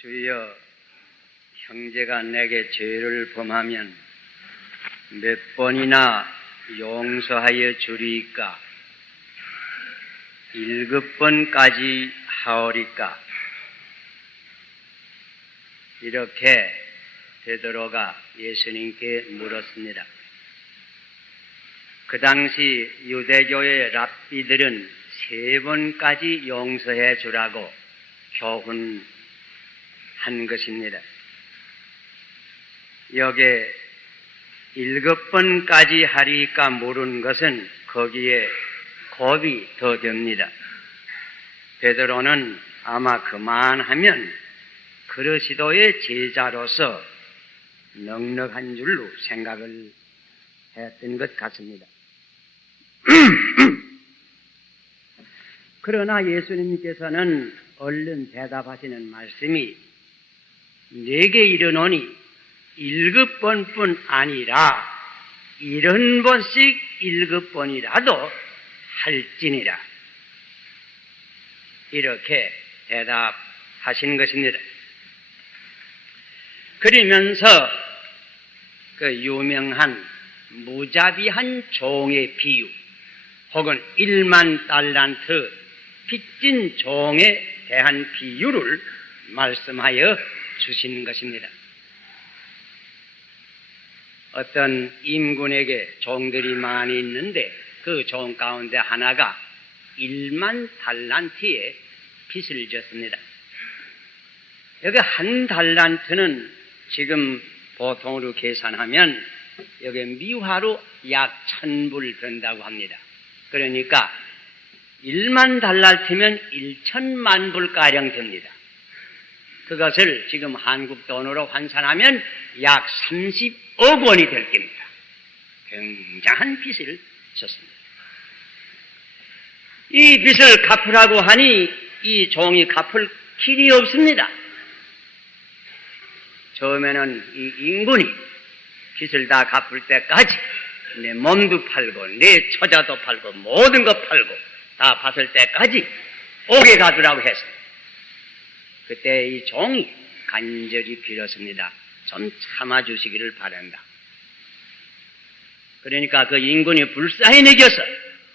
주여, 형제가 내게 죄를 범하면 몇 번이나 용서하여 주리이까? 7번까지 하오리까? 이렇게 베드로가 예수님께 물었습니다. 그 당시 유대교의 랍비들은 3번까지 용서해 주라고 교훈한 것입니다. 여기에 7번까지 하리까 물은 것은 거기에 겁이 더 됩니다. 베드로는 아마 그만하면 그리스도의 제자로서 넉넉한 줄로 생각을 했던 것 같습니다. 그러나 예수님께서는 얼른 대답하시는 말씀이 내게 이르노니 7번뿐 아니라 70번씩 7번이라도 할지니라. 이렇게 대답하신 것입니다. 그러면서 그 유명한 무자비한 종의 비유 혹은 1만 달란트 빚진 종에 대한 비유를 말씀하여 주신 것입니다. 어떤 임군에게 종들이 많이 있는데 그 종 가운데 하나가 1만 달란트의 빚을 졌습니다. 여기 한 달란트는 지금 보통으로 계산하면 여기 미화로 약 1000불 된다고 합니다. 그러니까 1만 달란트면 1천만 불가량 됩니다. 그것을 지금 한국 돈으로 환산하면 약 30억 원이 될 겁니다. 굉장한 빚을 졌습니다. 이 빚을 갚으라고 하니 이 종이 갚을 길이 없습니다. 처음에는 이 인군이 빚을 다 갚을 때까지 내 몸도 팔고 내 처자도 팔고 모든 거 팔고 다 받을 때까지 옥에 가두라고 했습니다. 그때 이 종이 간절히 빌었습니다. 좀 참아주시기를 바란다. 그러니까 그 인군이 불쌍히 여겨서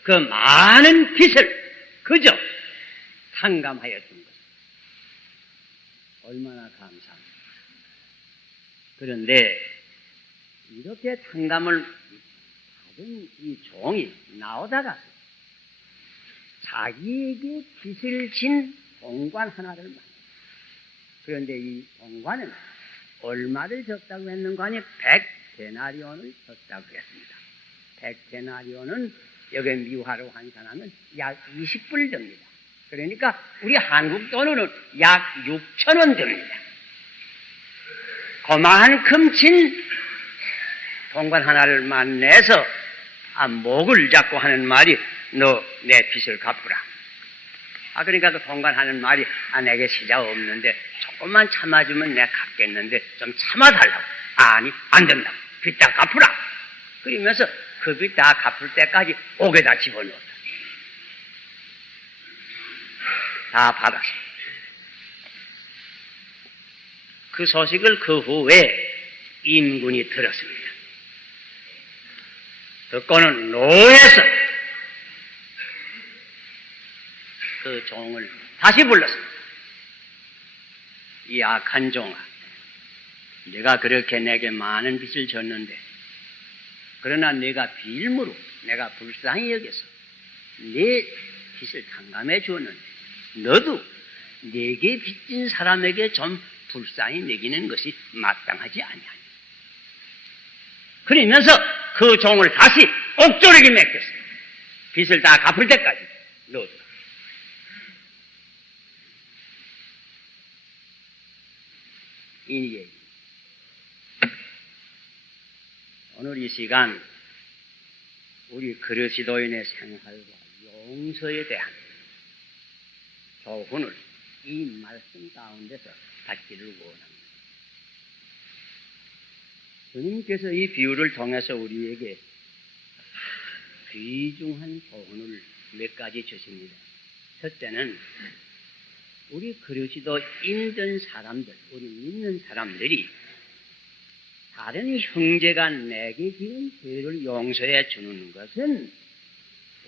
그 많은 빚을 그저 탕감하여 준 것. 얼마나 감사합니다. 그런데 이렇게 탕감을 받은 이 종이 나오다가 자기에게 빚을 진 동관 하나를 만났어요. 그런데 이 동관은 얼마를 졌다고 했는가 하니 100데나리온을 졌다고 했습니다. 100데나리온은 여기 미화로 환산하면 약 20불 됩니다. 그러니까 우리 한국 돈으로는 약 6,000원 됩니다. 그만큼 친 동관 하나를 만나서 목을 잡고 하는 말이 너 내 빚을 갚으라. 그러니까 그 동관 하는 말이 내게 시자 없는데 조금만 참아주면 내가 갚겠는데 좀 참아달라고. 아니 안 된다. 빚 다 갚으라. 그러면서 그 빚 다 갚을 때까지 옥에다 집어넣었다. 다 받았습니다. 그 소식을 그 후에 임군이 들었습니다. 듣고는 노해서 그 종을 다시 불렀습니다. 이 악한 종아, 네가 그렇게 내게 많은 빚을 졌는데 그러나 네가 빌무로 내가 불쌍히 여겨서 네 빚을 탕감해 주었는데 너도 네게 빚진 사람에게 좀 불쌍히 여기는 것이 마땅하지 아니하니. 그러면서 그 종을 다시 옥조르게 맡겼어요. 빚을 다 갚을 때까지 넣었다. 이 얘기. 오늘 이 시간 우리 그리스도인의 생활과 용서에 대한 교훈을 이 말씀 가운데서 받기를 원합니다. 주님께서 이 비유를 통해서 우리에게 귀중한 교훈을 몇 가지 주십니다. 첫째는 우리 그리스도 인던 사람들, 우리 믿는 사람들이 다른 형제가 내게 지은 죄를 용서해 주는 것은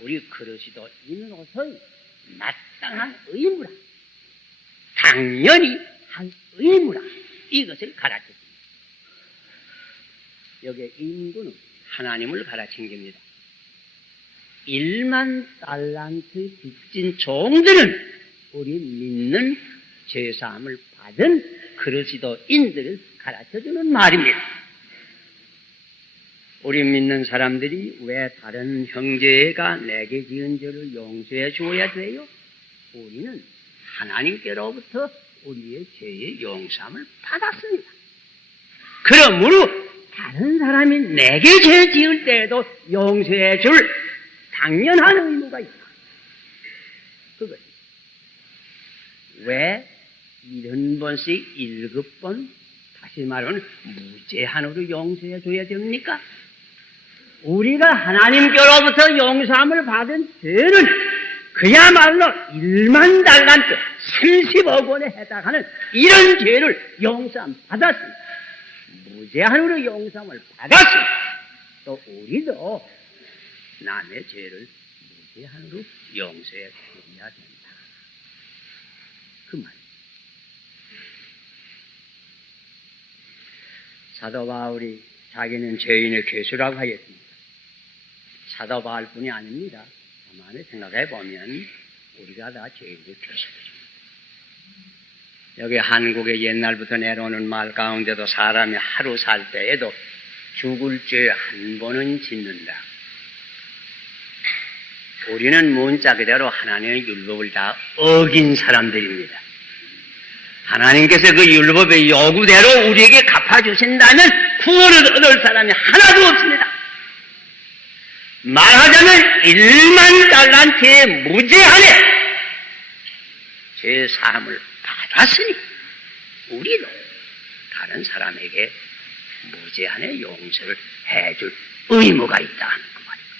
우리 그리스도인으로서의 마땅한 의무라. 당연히 한 의무라. 이것을 가르쳤습니다. 여기에 인구는 하나님을 가르친 겁니다. 1만 달란트 빚진 종들은 우리 믿는 죄사함을 받은 그리스도인들을 가르쳐주는 말입니다. 우리 믿는 사람들이 왜 다른 형제가 내게 지은 죄를 용서해 주어야 돼요? 우리는 하나님께로부터 우리의 죄의 용서함을 받았습니다. 그러므로 다른 사람이 내게 죄 지을 때에도 용서해 줄 당연한 의무가 있다. 그것이 왜 70번씩 7번 다시 말하면 무제한으로 용서해 줘야 됩니까? 우리가 하나님께로부터 용서함을 받은 죄는 그야말로 1만 달란트 30억 원에 해당하는 이런 죄를 용서함 받았습니다. 무제한으로 용서함을 받았습니다. 또 우리도 남의 죄를 무제한으로 용서해 드려야 된다. 그 말이에요. 사도 바울이 자기는 죄인의 괴수라고 하였습니다. 사도 바울뿐이 아닙니다. 가만히 생각해 보면 우리가 다 죄인의 괴수죠. 여기 한국의 옛날부터 내려오는 말 가운데도 사람이 하루 살 때에도 죽을 죄 한 번은 짓는다. 우리는 문자 그대로 하나님의 율법을 다 어긴 사람들입니다. 하나님께서 그 율법의 요구대로 우리에게 갚아주신다면 구원을 얻을 사람이 하나도 없습니다. 말하자면 1만 달란트의 무제한에 죄 사함을 받았으니 우리도 다른 사람에게 무제한의 용서를 해줄 의무가 있다 하는 그 말입니다.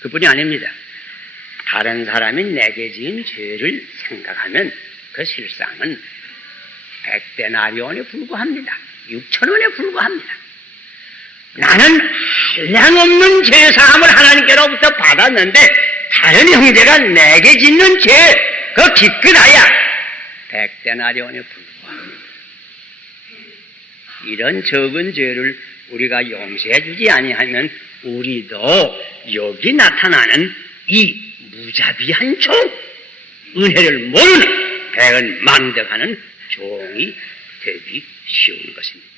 그뿐이 아닙니다. 다른 사람이 내게 지은 죄를 생각하면 그 실상은 100데나리온에 불과합니다. 6,000원에 불과합니다. 나는 한량없는 죄사함을 하나님께로부터 받았는데 다른 형제가 내게 짓는 죄, 그 기껏하야 100데나리온에 불과합니다. 이런 적은 죄를 우리가 용서해 주지 아니하면 우리도 여기 나타나는 이 무자비한 종, 은혜를 모르는 배은 망덕하는 종이 되기 쉬운 것입니다.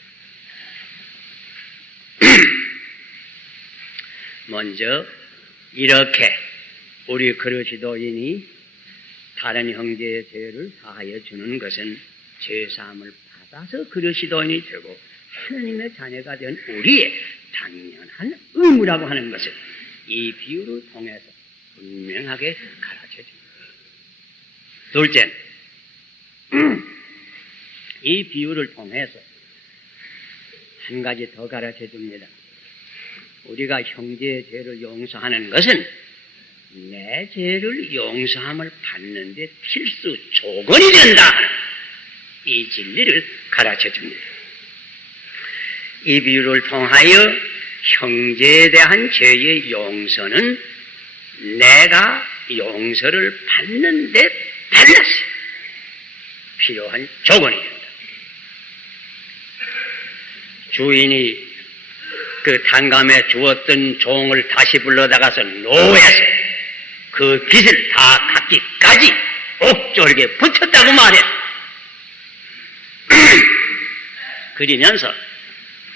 먼저 이렇게 우리 그리스도인이 다른 형제의 죄를 사하여 주는 것은 죄사함을 받아서 그리스도인이 되고 하나님의 자녀가 된 우리의 당연한 의무라고 하는 것을 이 비유를 통해서 분명하게 가르쳐 줍니다. 둘째, 이 비유를 통해서 한 가지 더 가르쳐 줍니다. 우리가 형제의 죄를 용서하는 것은 내 죄를 용서함을 받는데 필수 조건이 된다. 이 진리를 가르쳐 줍니다. 이 비유를 통하여 형제에 대한 죄의 용서는 내가 용서를 받는데 반드시 필요한 조건이 된다. 주인이 그 탕감해 주었던 종을 다시 불러다가서 노해서 그 빚을 다 갚기까지 옥졸게 붙였다고 말했어. 그러면서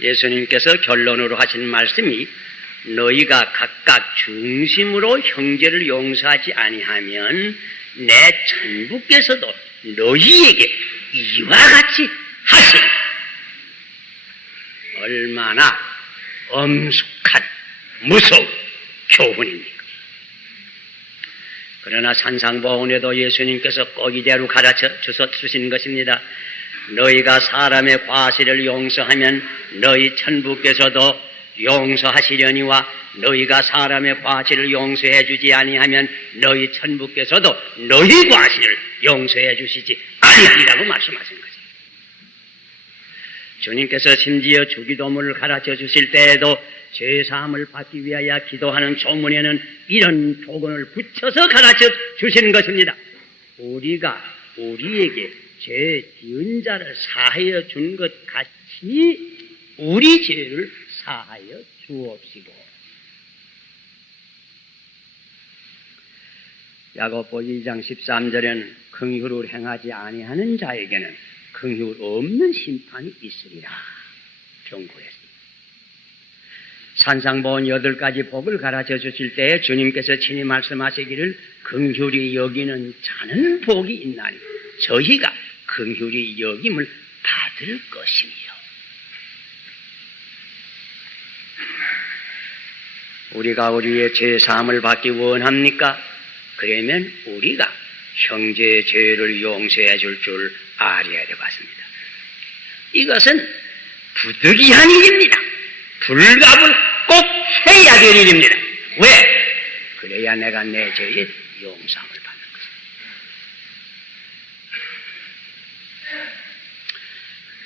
예수님께서 결론으로 하신 말씀이 너희가 각각 중심으로 형제를 용서하지 아니하면 내 천부께서도 너희에게 이와 같이 하시리. 얼마나 엄숙한 무서운 교훈입니까? 그러나 산상보훈에도 예수님께서 꼭 이대로 가르쳐 주신 것입니다. 너희가 사람의 과실을 용서하면 너희 천부께서도 용서하시려니와 너희가 사람의 과실을 용서해 주지 아니하면 너희 천부께서도 너희 과실을 용서해 주시지 아니하리라고 말씀하신 거죠. 주님께서 심지어 주기도문을 가르쳐 주실 때에도 죄사함을 받기 위하여 기도하는 조문에는 이런 조건을 붙여서 가르쳐 주시는 것입니다. 우리가 우리에게 죄 지은 자를 사하여 준 것 같이 우리 죄를 사하여 주옵시고. 야고보 2장 13절에는 긍휼을 행하지 아니하는 자에게는 긍휼 없는 심판이 있으리라 경고했습니다. 산상보온 8가지 복을 가르쳐 주실 때에 주님께서 친히 말씀하시기를 긍휼히 여기는 자는 복이 있나니 저희가 긍휼히 여김을 받을 것이니요. 우리가 우리의 죄사함을 받기 원합니까? 그러면 우리가 형제의 죄를 용서해 줄 줄 알아야 되겠습니다. 이것은 부득이한 일입니다. 불갑을 꼭 해야 될 일입니다. 왜? 그래야 내가 내 죄의 용서함을 받는 것입니다.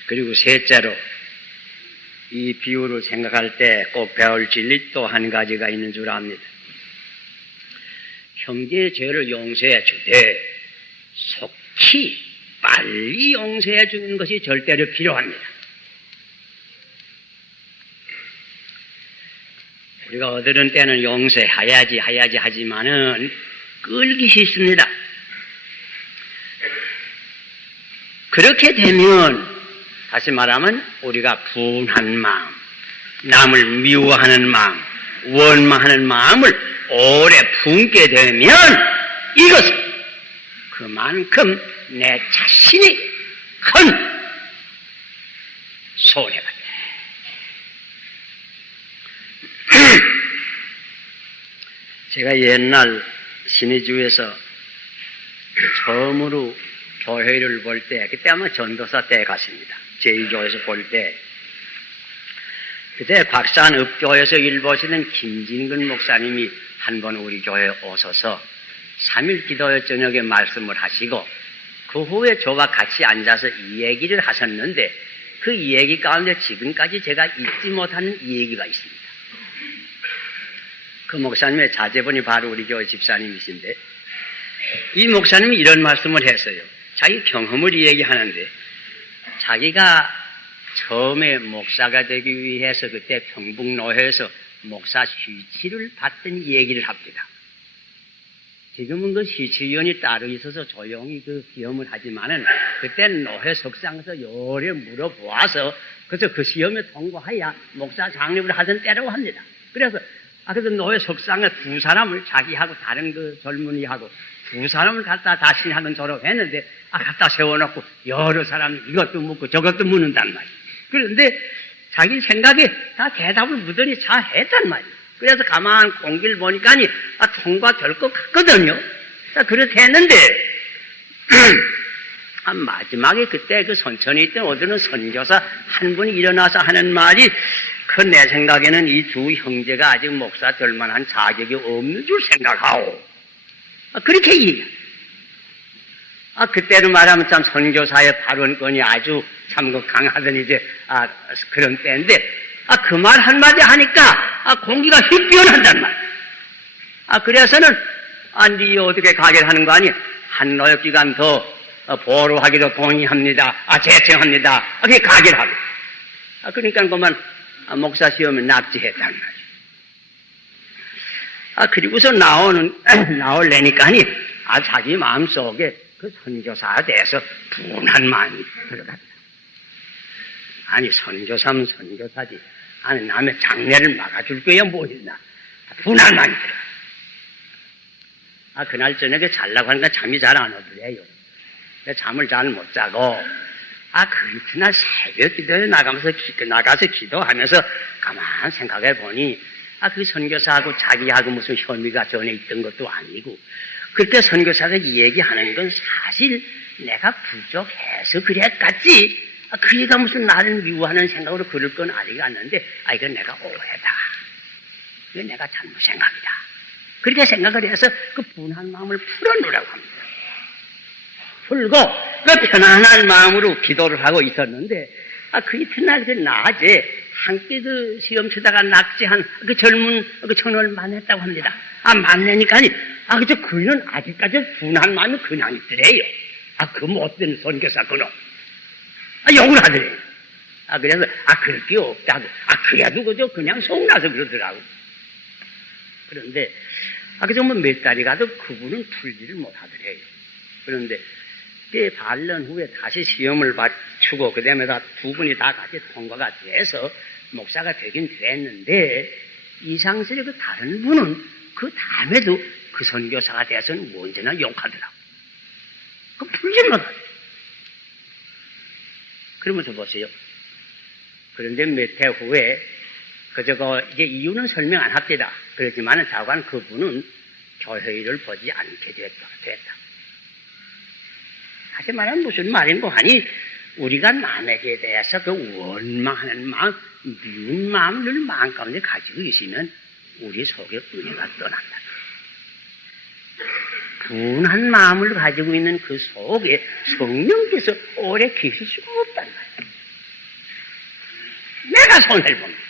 그리고 셋째로 이 비유를 생각할 때 꼭 배울 진리 또 한 가지가 있는 줄 압니다. 형제의 죄를 용서해 주되 속히 빨리 용서해 주는 것이 절대로 필요합니다. 우리가 어떤 때는 용서해야지 하지만은 끌기 싫습니다. 그렇게 되면 다시 말하면 우리가 분한 마음, 남을 미워하는 마음, 원망하는 마음을 오래 품게 되면 이것은 그만큼 내 자신이 큰 손해가 됩니다. 제가 옛날 신의주에서 처음으로 교회를 볼 때, 그때 아마 전도사 때 갔습니다. 제2교회에서 볼 때, 그때 곽산 읍교회에서 일 보시는 김진근 목사님이 한 번 우리 교회에 오셔서 3일 기도 저녁에 말씀을 하시고 그 후에 저와 같이 앉아서 이 얘기를 하셨는데 그 이 얘기 가운데 지금까지 제가 잊지 못하는 이 얘기가 있습니다. 그 목사님의 자제분이 바로 우리 교회 집사님이신데 이 목사님이 이런 말씀을 했어요. 자기 경험을 얘기하는데 자기가 처음에 목사가 되기 위해서 그때 평북노회에서 목사 휴치를 받던 얘기를 합니다. 지금은 그 휴치위원이 따로 있어서 조용히 그 시험을 하지만은 그때는 노회 석상에서 여러 물어보아서 그래서 그 시험에 통과해야 목사 장립을 하던 때라고 합니다. 그래서 노회 석상에 두 사람을 자기하고 다른 그 젊은이하고 두 사람을 갖다 다신하던 졸업했는데 갖다 세워놓고 여러 사람 이것도 묻고 저것도 묻는단 말이에요. 그런데 자기 생각에 다 대답을 무던히 잘 했단 말이에요. 그래서 가만 공기를 보니까 통과될 것 같거든요. 그렇게 했는데 마지막에 그때 그 선천에 있던 어떤 선교사 한 분이 일어나서 하는 말이 그 내 생각에는 이 두 형제가 아직 목사 될 만한 자격이 없는 줄 생각하오. 그렇게 얘기해요. 그때로 말하면 참 선교사의 발언권이 아주 참 강하던 이제 그런 때인데 그 말 한마디 하니까 공기가 휙 변한단 말이야. 그래서는 니 어떻게 가게를 하는 거 아니? 한 노역기간 더 보류하기로 동의합니다. 제청합니다. 그게 가게를 하고. 그러니까 그만 목사 시험에 납치했단 말이야. 그리고서 나올래니까니 자기 마음속에 그 선교사에 대해서 분한 마음이 들어갔다. 아니 선교사면 선교사지. 아니 남의 장례를 막아줄 거야 뭐 있나. 분한 마음이 들어갔다. 그날 저녁에 자려고 하니까 잠이 잘 안 오더래요. 잠을 잘 못 자고 그날 새벽 기도에 나가서 기도하면서 가만 생각해 보니 그 선교사하고 자기하고 무슨 혐의가 전에 있던 것도 아니고 그때 선교사가 이 얘기하는 건 사실 내가 부족해서 그랬겠지. 그이가 무슨 나를 미워하는 생각으로 그럴 건 아직 않는데 이건 내가 오해다. 이거 내가 잘못 생각이다. 그렇게 생각을 해서 그 분한 마음을 풀어놓으라고 합니다. 풀고 그 편안한 마음으로 기도를 하고 있었는데 그 이튿날 그 낮에 함께 그 시험 치다가 낙제한 그 젊은 그 청년을 만났다고 합니다. 만나니까 그저 그는 아직까지 분한 마음이 그냥 있더래요. 그 못된 선교사 그놈. 욕을 하더래요. 그래서 그럴 게 없다고. 그래도 그저 그냥 속나서 그러더라고. 그런데 그저 뭐 몇 달이 가도 그분은 풀지를 못하더래요. 그런데 꽤 반년 후에 다시 시험을 맞추고 그 다음에 두 분이 다 같이 통과가 돼서 목사가 되긴 됐는데 이상스레 그 다른 분은 그 다음에도 그 선교사가 돼서는 언제나 욕하더라고. 그 풀지 못하더라고. 그러면서 보세요. 그런데 몇 해 후에 이제 이유는 설명 안 합니다. 그렇지만 자관 그분은 교회를 보지 않게 됐다. 다시 말하면 무슨 말인고 하니 우리가 남에게 대해서 그 원망하는 마음, 미운 마음을 늘 마음 가운데 가지고 계시면 우리 속에 은혜가 떠난다. 분한 마음을 가지고 있는 그 속에 성령께서 오래 계실 수가 없단 말이에요. 내가 손해봅니다.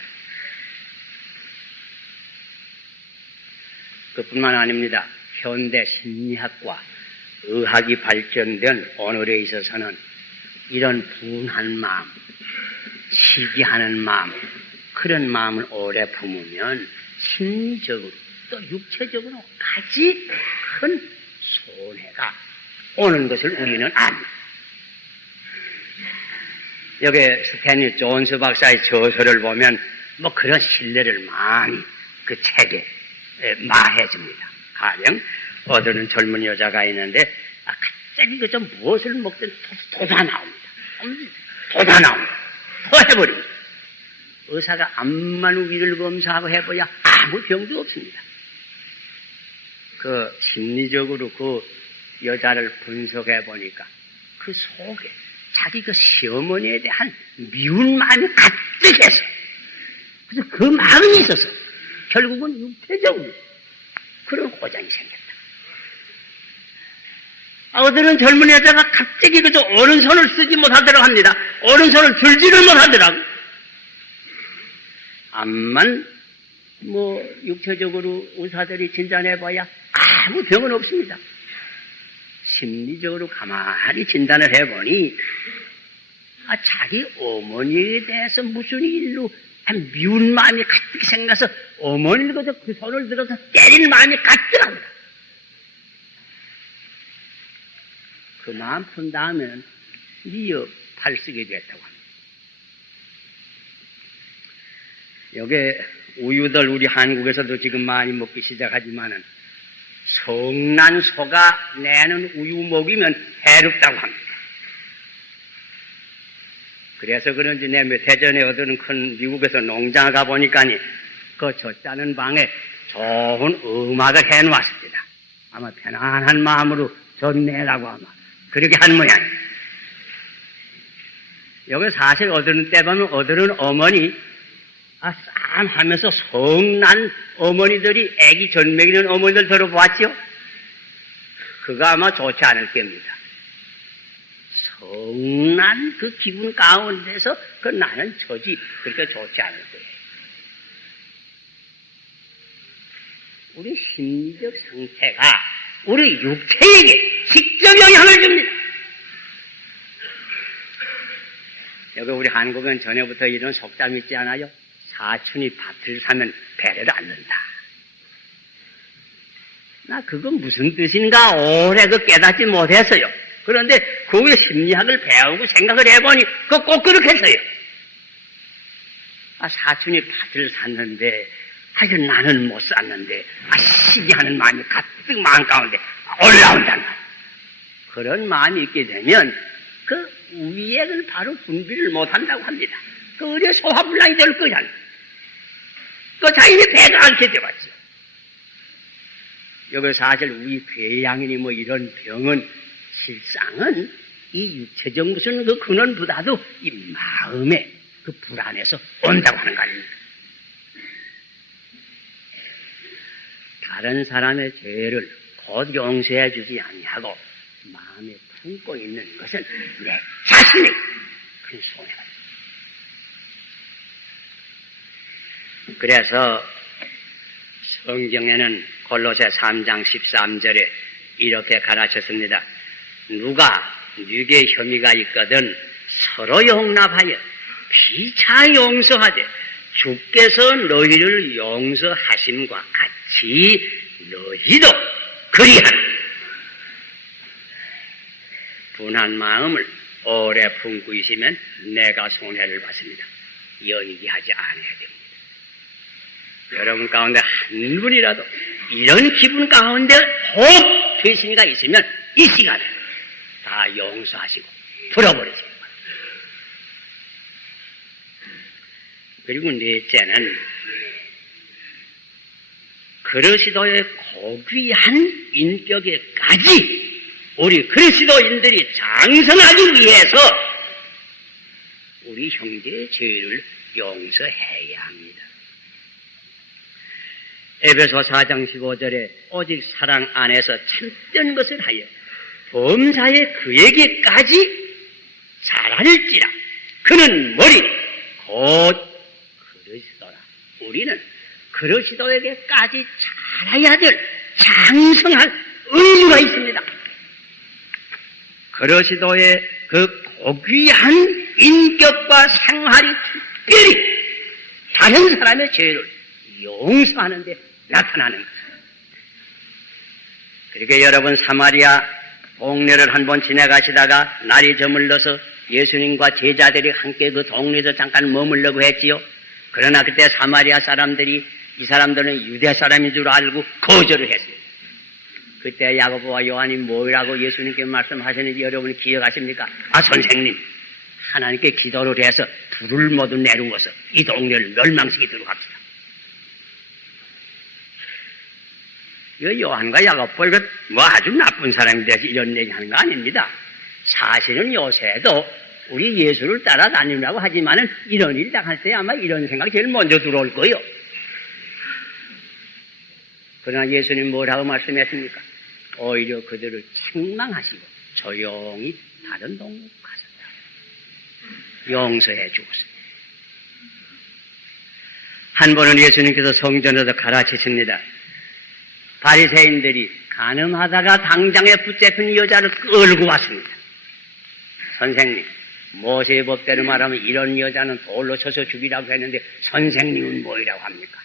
그뿐만 아닙니다. 현대 심리학과 의학이 발전된 오늘에 있어서는 이런 분한 마음, 시기하는 마음, 그런 마음을 오래 품으면 심리적으로 또 육체적으로까지 큰 손해가 오는 것을 우리는 압니다. 여기 스탠리 존스 박사의 저서를 보면 뭐 그런 신뢰를 많이 그 책에 말해줍니다. 가령 어떤 젊은 여자가 있는데 갑자기 그 좀 무엇을 먹든 토가 나옵니다. 토 해버립니다. 의사가 암만 위를 검사하고 해봐야 아무 병도 없습니다. 그 심리적으로 그 여자를 분석해 보니까 그 속에 자기 그 시어머니에 대한 미운 마음이 가득해서 그래서 그 마음이 있어서 결국은 육체적으로 그런 고장이 생겼다. 어떤 젊은 여자가 갑자기 그저 오른손을 쓰지 못하더라고 합니다. 오른손을 들지를 못하더라고. 암만 뭐 육체적으로 의사들이 진단해봐야 아무 병은 없습니다. 심리적으로 가만히 진단을 해보니 자기 어머니에 대해서 무슨 일로 미운 마음이 가득 생겨서 어머니를 그저 그 손을 들어서 때릴 마음이 가득합니다. 그 마음 푼 다음에는 미어 발쓰게 됐다고 합니다. 여기 우유들 우리 한국에서도 지금 많이 먹기 시작하지만은 성난 소가 내는 우유 먹이면 해롭다고 합니다. 그래서 그런지 내 몇 해 전에 어떤 큰 미국에서 농장을 가보니까니 그 젖자는 방에 좋은 음악을 해놓았습니다. 아마 편안한 마음으로 젖내라고 아마 그렇게 하는 모양이에요. 여기 사실 어떤 때 보면 어떤 어머니 쌈 하면서 성난 어머니들이 애기 젖 먹이는 어머니들 들어보았죠? 그거 아마 좋지 않을 겁니다. 성난 그 기분 가운데서 그 나는 젖이 그렇게 좋지 않을 거예요. 우리 심리적 상태가 우리 육체에게 직접 영향을 줍니다. 여기 우리 한국은 전에부터 이런 속담이 있지 않아요? 사촌이 밭을 사면 배를 앓는다. 나 그건 무슨 뜻인가 오래 그 깨닫지 못했어요. 그런데 그 후에 심리학을 배우고 생각을 해보니 그거 꼭 그렇게 했어요. 사촌이 밭을 샀는데 이거 나는 못 샀는데 시기하는 마음이 가득 마음 가운데 올라온단 말이에요. 그런 마음이 있게 되면 그 위액을 바로 분비를 못한다고 합니다. 그 의뢰 소화불량이 될 거잖아요. 그 자신이 배가 앓게 되었죠. 여기 사실 우리 궤양이니 뭐 이런 병은 실상은 이 육체적 무슨 그 근원보다도 이 마음의 그 불안에서 온다고 하는 거 아닙니까? 다른 사람의 죄를 곧 용서해 주지 아니하고 마음에 품고 있는 것은 내 자신의 큰 손해가 있습니다. 그래서 성경에는 골로새 3장 13절에 이렇게 가르쳤습니다. 누가 네게 혐의가 있거든 서로 용납하여 피차 용서하되 주께서 너희를 용서하심과 같이 너희도 그리하라. 분한 마음을 오래 품고 있으면 내가 손해를 받습니다. 연기하지 않아야 됩니다. 여러분 가운데 한 분이라도 이런 기분 가운데 혹 배신이가 있으면 이 시간에 다 용서하시고 풀어버리세요. 그리고 넷째는 그리스도의 고귀한 인격에까지 우리 그리스도인들이 장성하기 위해서 우리 형제의 죄를 용서해야 합니다. 에베소 4장 15절에 오직 사랑 안에서 참된 것을 하여 범사에 그에게까지 잘할지라 그는 머리 곧 그리스도라. 우리는 그리스도에게까지 잘해야 될 장성한 의무가 있습니다. 그리스도의 그 고귀한 인격과 생활이 특별히 다른 사람의 죄를 용서하는 데 나타나는 것입니다. 그러니까 여러분 사마리아 동네를 한번 지나가시다가 날이 저물러서 예수님과 제자들이 함께 그 동네에서 잠깐 머물려고 했지요. 그러나 그때 사마리아 사람들이 이 사람들은 유대 사람인 줄 알고 거절을 했습니다. 그때 야고보와 요한이 뭐라고 예수님께 말씀하셨는지 여러분이 기억하십니까? 아 선생님, 하나님께 기도를 해서 불을 모두 내려워서 이 동네를 멸망시키도록 합시다. 이거 요한과 야고보 이거 뭐 아주 나쁜 사람이 돼서 이런 얘기하는 거 아닙니다. 사실은 요새도 우리 예수를 따라다니려고 하지만은 이런 일이 당할 때 아마 이런 생각이 제일 먼저 들어올 거예요. 그러나 예수님 뭐라고 말씀했습니까? 오히려 그들을 책망하시고 조용히 다른 동네로 가셨다. 용서해 주었습니다. 한 번은 예수님께서 성전에서 가르치십니다. 바리새인들이 간음하다가 당장에 붙잡힌 여자를 끌고 왔습니다. 선생님, 모세의 법대로 말하면 이런 여자는 돌로 쳐서 죽이라고 했는데 선생님은 뭐이라고 합니까?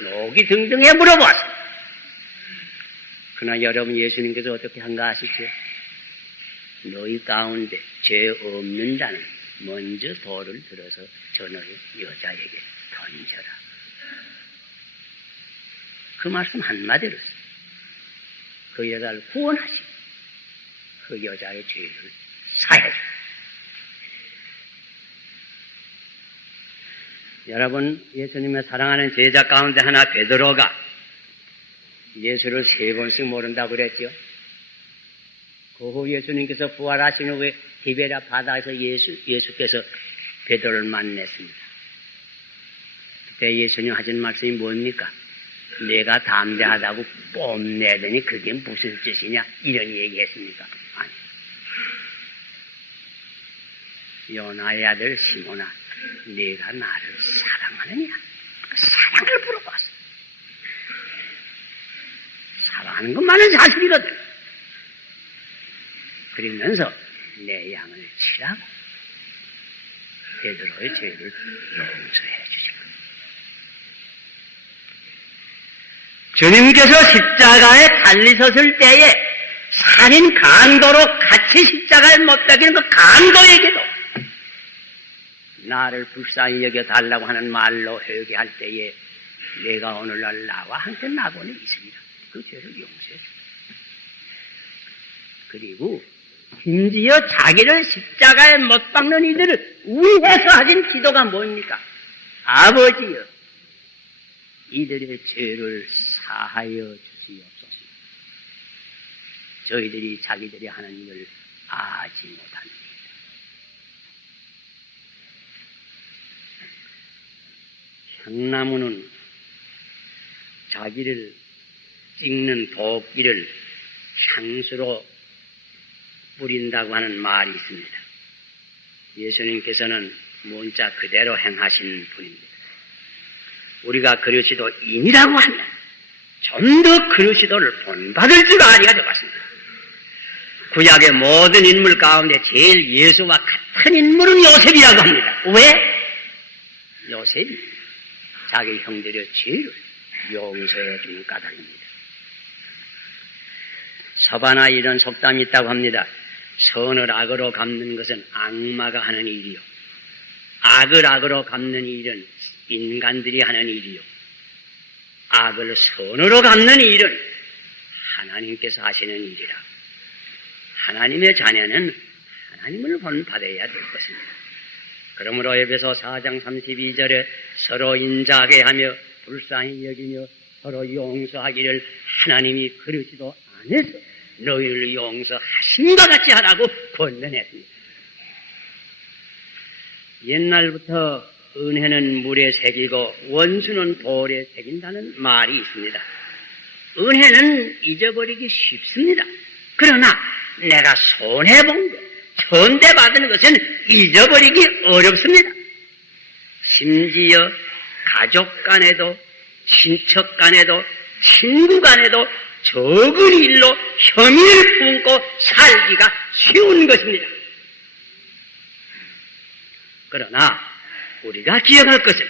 녹이 등등에 물어보았습니다. 그러나 여러분 예수님께서 어떻게 한가 아시죠? 너희 가운데 죄 없는 자는 먼저 돌을 들어서 저 너희 여자에게 던져라. 그 말씀 한마디로 그 여자를 구원하시고 그 여자의 죄를 사해주고. 여러분 예수님의 사랑하는 제자 가운데 하나 베드로가 예수를 3번씩 모른다고 그랬죠. 그 후 예수님께서 부활하신 후에 디베랴 바다에서 예수께서 베드로를 만났습니다. 그때 예수님 하신 말씀이 뭡니까? 내가 담대하다고 뽐내더니 그게 무슨 뜻이냐 이런 얘기했습니까? 아니. 요나의 아들 시몬아, 네가 나를 사랑하느냐? 그 사랑을 물어봤어. 사랑하는 것만은 사실이거든. 그러면서 내 양을 치라고 베드로의 죄를 용서해 주시고. 주님께서 십자가에 달리셨을 때에 살인 강도로 같이 십자가에 못 박이는 그 강도에게도 나를 불쌍히 여겨달라고 하는 말로 회개할 때에 내가 오늘날 나와 함께 나고는 있습니다. 그 죄를 용서해 줍니다. 그리고 심지어 자기를 십자가에 못 박는 이들을 위해서 하신 기도가 뭡니까? 아버지여, 이들의 죄를 사하여 주시옵소서. 저희들이 자기들이 하는 일을 아지 못합니다. 향나무는 자기를 찍는 도끼를 향수로 뿌린다고 하는 말이 있습니다. 예수님께서는 문자 그대로 행하신 분입니다. 우리가 그리스도인이라고 하면 좀 더 그리스도를 본받을 줄 알아야 되겠습니다. 구약의 모든 인물 가운데 제일 예수와 같은 인물은 요셉이라고 합니다. 왜? 요셉이 자기 형들의 죄를 용서해 주는 까닭입니다. 서바나 이런 속담이 있다고 합니다. 선을 악으로 갚는 것은 악마가 하는 일이요, 악을 악으로 갚는 일은 인간들이 하는 일이요, 악을 선으로 갚는 일은 하나님께서 하시는 일이라. 하나님의 자녀는 하나님을 본받아야 될 것입니다. 그러므로 에베소 4장 32절에 서로 인자하게 하며 불쌍히 여기며 서로 용서하기를 하나님이 그리스도 안에서 너희를 용서하심과 같이 하라고 권면했습니다. 옛날부터 은혜는 물에 새기고 원수는 돌에 새긴다는 말이 있습니다. 은혜는 잊어버리기 쉽습니다. 그러나 내가 손해본 것, 천대받은 것은 잊어버리기 어렵습니다. 심지어 가족 간에도, 친척 간에도, 친구 간에도 적은 일로 혐의를 품고 살기가 쉬운 것입니다. 그러나 우리가 기억할 것은,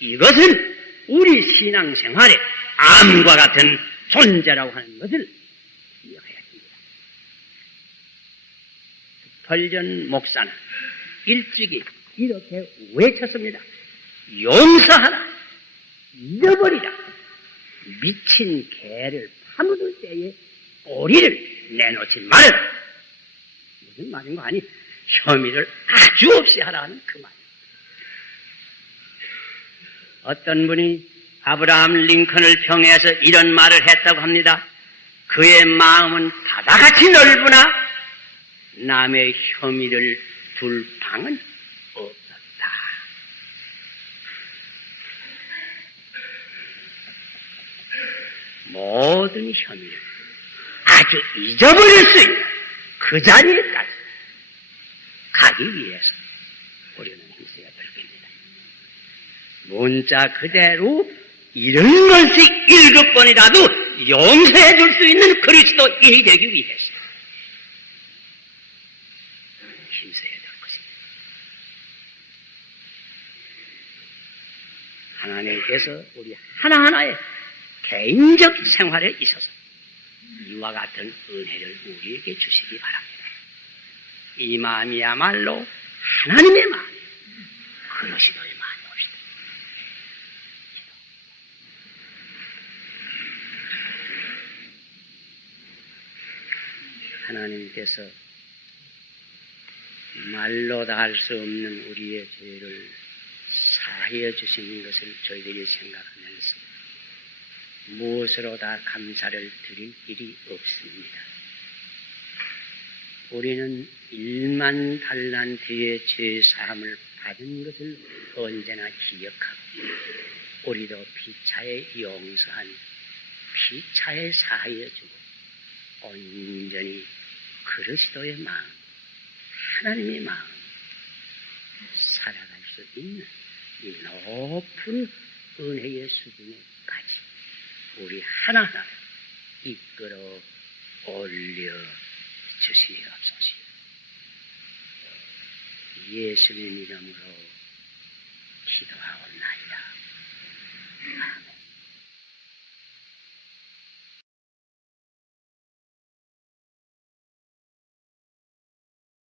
이것은 우리 신앙생활의 암과 같은 존재라고 하는 것을 기억해야 합니다. 펄전 목사는 일찍이 이렇게 외쳤습니다. 용서하라, 잊어버리라, 미친 개를 파묻을 때에 꼬리를 내놓지 말아라. 무슨 말인가 하니 혐의를 아주 없이 하라는 그 말. 어떤 분이 아브라함 링컨을 평해서 이런 말을 했다고 합니다. 그의 마음은 바다같이 넓으나 남의 혐의를 둘 방은 없었다. 모든 혐의를 아주 잊어버릴 수 있는 그 자리에까지 가기 위해서 우리는 힘써야 될 겁니다. 문자 그대로 이런 것이 7번이라도 용서해 줄 수 있는 그리스도인이 되기 위해서 힘써야 될 것입니다. 하나님께서 우리 하나하나의 개인적 생활에 있어서 이와 같은 은혜를 우리에게 주시기 바랍니다. 이 마음이야말로 하나님의 마음, 그리스도의 마음입니다. 하나님께서 말로 다 할 수 없는 우리의 죄를 사하여 주시는 것을 저희들이 생각하면서 무엇으로 다 감사를 드릴 일이 없습니다. 우리는 1만 달란트의 죄 사함을 받은 것을 언제나 기억하고, 우리도 피차에 용서한, 피차에 사하여 주고 온전히 그리스도의 마음, 하나님의 마음 살아갈 수 있는 이 높은 은혜의 수준에까지 우리 하나하나 이끌어 올려 주시옵소서. 예수님 이름으로